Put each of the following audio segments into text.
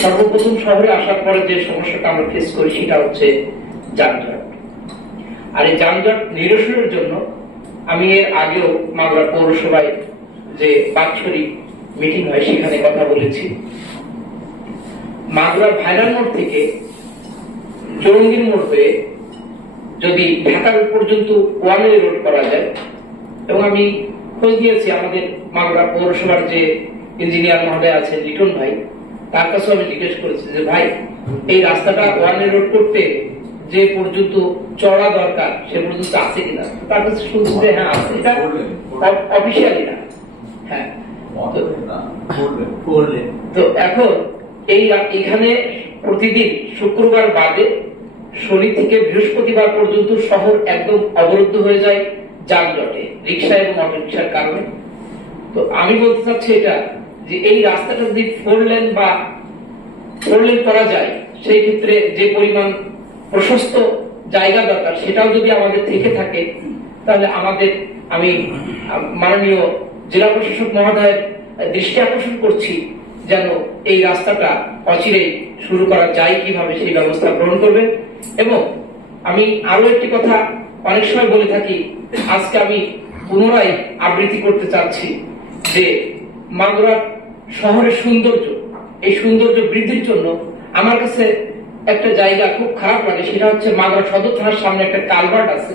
সর্বপ্রথম শহরে আসার পরে যে সমস্যাটা আমরা ফেস করি সেটা হচ্ছে যানজট। আর এই যানজট নিরসনের জন্য আমি এর আগেও মাগুরা পৌরসভায় যে বাৎসরিক মিটিং হয় সেখানে কথা বলেছি। মাগুরা ভাইরাল মোড় থেকে চৌরঙ্গীর মোড় হয়ে যদি ঢাকার পর্যন্ত ওয়ান ওয়ে রোড করা যায়, এবং আমি খোঁজ নিয়েছি আমাদের মাগুরা পৌরসভার যে ইঞ্জিনিয়ার মহোদয় আছেন লিটন ভাই, তার কাছে আমি জিজ্ঞেস করেছি যে ভাই এই রাস্তাটা ওয়ান ওয়ে রোড করতে যে পর্যন্ত চড়া দরকার সে পর্যন্ত আছে কিনা। তার কাছে শুনছি যে হ্যাঁ আছে, এটা অফিসিয়ালি না। হ্যাঁ, তো এখন এখানে প্রতিদিন শুক্রবার বাদে শনি থেকে বৃহস্পতিবার পর্যন্ত শহর একদম অবরুদ্ধ হয়ে যায় যানজটে, রিক্সা এবং অটো রিক্সার কারণে। তো আমি বলতে চাচ্ছি এটা যে এই রাস্তাটা যদি ফোর লেন করা যায়, সেই ক্ষেত্রে যে পরিমাণ প্রশস্ত জায়গা দরকার সেটাও যদি আমাদের থেকে থাকে, তাহলে আমি মাননীয় জেলা প্রশাসক মহোদয়ের দৃষ্টি আকর্ষণ করছি যেন এই রাস্তাটা অচিরেই শুরু করা যায় কিভাবে সেই ব্যবস্থা গ্রহণ করবে। এবং আমি আরো একটি কথা অনেক সময় বলে থাকি, আজকে আমি পুনরায় আবৃত্তি করতে চাচ্ছি যে মাগুরা শহরের সৌন্দর্য, এই সৌন্দর্য বৃদ্ধির জন্য আমার কাছে একটা জায়গা খুব খারাপ লাগে, সেটা হচ্ছে মাগুরা সদর থানার সামনে একটা কালভার্ট আছে।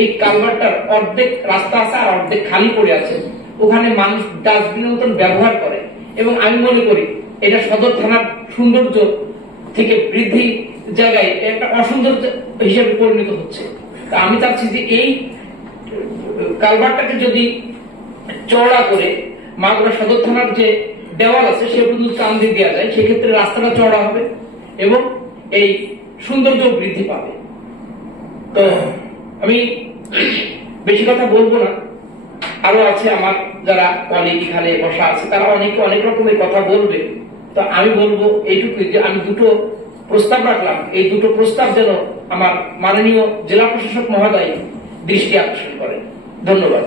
এই কালভার্টটার অর্ধেক রাস্তা আছে আর অর্ধেক খালি পড়ে আছে, ওখানে মানুষ ডাস্টবিনের মতন ব্যবহার করে, এবং আমি মনে করি এটা সদর থানার সৌন্দর্য থেকে বৃদ্ধি জায়গায় একটা অসৌন্দর্য হিসেবে পরিণত হচ্ছে। আমি চাচ্ছি যে এই কালভার্টটাকে যদি চওড়া করে মাগুরা সদর থানার যে দেওয়াল আছে সে পর্যন্ত টান দিয়ে দেওয়া যায়, সেক্ষেত্রে রাস্তাটা চওড়া হবে এবং এই সৌন্দর্য বৃদ্ধি পাবে। তো আমি বেশি কথা বলবো না, আরো আছে আমার যারা অনেক এখানে বসা আছে তারা অনেক রকমের কথা বলবে। তো আমি বলবো এইটুকু যে আমি দুটো প্রস্তাব রাখলাম, এই দুটো প্রস্তাব যেন আমার মাননীয় জেলা প্রশাসক মহোদয় দৃষ্টি আকর্ষণ করেন। ধন্যবাদ।